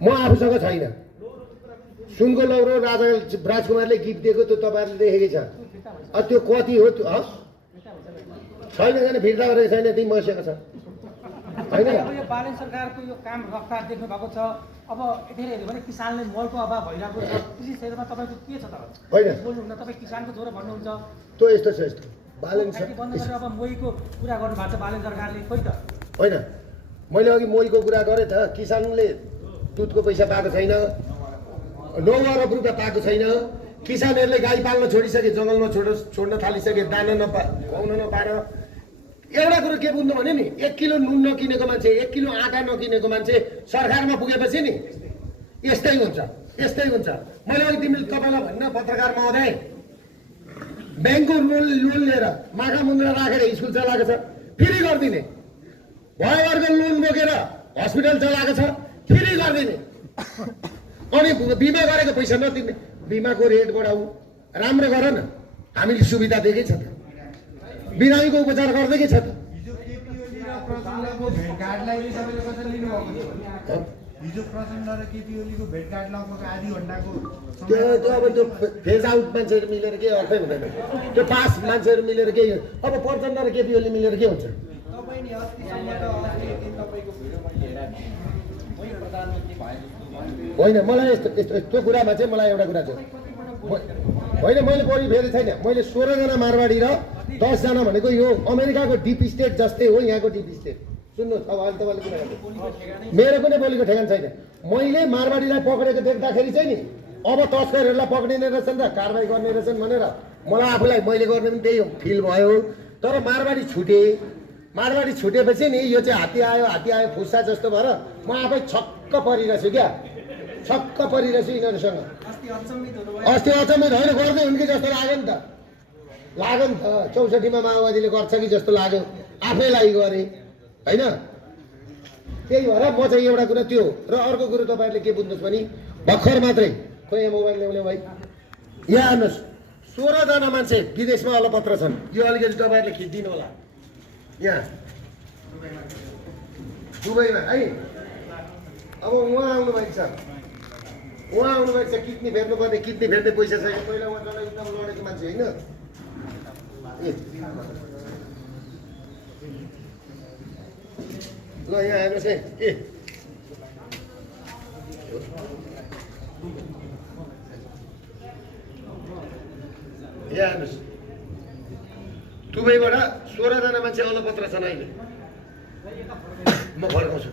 म आफूसँग छैन। सुनको लौरो राजा राजकुमारले गीत दिएको त्यो तपाईँहरूले देखेकै छ। त्यो कति हो त्यो छैन भने फिर्ता गरेको छैन, त्यही मसिएको छ होइन। अब यो बालेन सरकारको यो काम रफ्तार देख्नु भएको छ। अब यतिखेर हेऱ्यो भने किसानले मलको अभाव भइरहेको छ। कृषि क्षेत्रमा तपाईँको के छ त? होइन बोल्नुहुन्न, तपाईँ किसानको छोरो भन्नुहुन्छ। त्यो यस्तो छ यस्तो बालेन बन्द गरेर अब मोहीको कुरा गर्नुभएको छ बालेन सरकारले, खोइ त? होइन, मैले अघि मोहीको कुरा गरेँ त। किसानले दुधको पैसा पाएको छैन, 9 अरब रुपियाँ पाएको छैन। किसानहरूले गाई पाल्न छोडिसके, जङ्गलमा छोड्न थालिसके, दाना खुवाउन नपाएर। एउटा कुरो के बुझ्नु भने नि, 1 किलो नुन नकिनेको मान्छे, 1 किलो आँटा नकिनेको मान्छे सरकारमा पुगेपछि नि यस्तै हुन्छ, यस्तै हुन्छ। मैले अघि तपाईँलाई भन्न, पत्रकार महोदय, ब्याङ्कको लोन लिएर माखा मुन्द्रा राखेर स्कुल चलाएको छ, फेरि गरिदिने। भयवर्गको लोन बोकेर हस्पिटल चलाएको छ, फेरि गरिदिने। अनि बिमा गरेको पैसा नतिर्ने। बिमाको रेट बढाऊ, राम्रो गर न। हामीले सुविधा दिएकै छ त, बिरामीको उपचार गर्दैकै छ त। हिजो प्रचण्ड र केपी ओलीको भेटघाट लगभग आधी घन्टाको त्यो अब त्यो फेज आउट मान्छेहरू मिलेर केही अर्थै हुँदैन। त्यो पास मान्छेहरू मिलेर केही, अब प्रचण्ड र केपी ओली मिलेर के हुन्छ? तपाईँ नि अस्तिसम्म र अस्ति तपाईँको भिडियो मैले हेरेँ, मैले प्रधानमन्त्री भयो होइन, मलाई यस्तो कुरामा चाहिँ मलाई एउटा कुरा छ। होइन, मैले बढी फेरि छैन। मैले 16 जना मारवाडी र 10 जना भनेको यो अमेरिकाको डिप स्टेट जस्तै हो यहाँको डिप स्टेट। सुन्नुहोस्, अब अहिले तपाईँले कुरा गर्नु, मेरो पनि बोलीको ठेगान छैन। मैले मारवाडीलाई पक्रेको देख्दाखेरि चाहिँ नि अब तस्करहरूलाई पक्रिने रहेछन् र कारवाही गर्ने रहेछन् भनेर मलाई आफूलाई, मैले गर्ने पनि त्यही फिल भयो। तर मारवाडी छुटे, मारवाडी छुटेपछि नि यो चाहिँ हात्ती आयो फुस्सा जस्तो भएर म आफै छक्क परिरहेछु क्या, छक्क परिरहेछु यिनीहरूसँग। अस्ति अचम्मित होइन, गर्दै हुन् कि जस्तो लाग्यो नि त, लाग्यो नि त। 64मा माओवादीले गर्छ कि जस्तो लाग्यो, आफैलाई गरे होइन। त्यही भएर म चाहिँ एउटा कुरा त्यो। र अर्को कुरो तपाईँहरूले के बुझ्नुहोस् भने, भर्खर मात्रै, खोइ यहाँ मोबाइल ल्याउने भाइ, यहाँ हेर्नुहोस्, 16 जना मान्छे विदेशमा अलपत्र छन्। यो अलिकति तपाईँहरूले खिचिदिनु होला। यहाँ दुबईमा है। अब उहाँ आउनु भएको छ, उहाँ आउनु भएको छ। किडनी फेर्नुपर्ने, किडनी फेर्ने पैसा छैन। पहिला उहाँ जनयुद्धमा लडेको मान्छे होइन। ल यहाँ हेर्नुहोस् है, यहाँ हेर्नुहोस्, दुबईबाट 16 जना मान्छे अलपत्र छन् अहिले। म फर्काउँछु।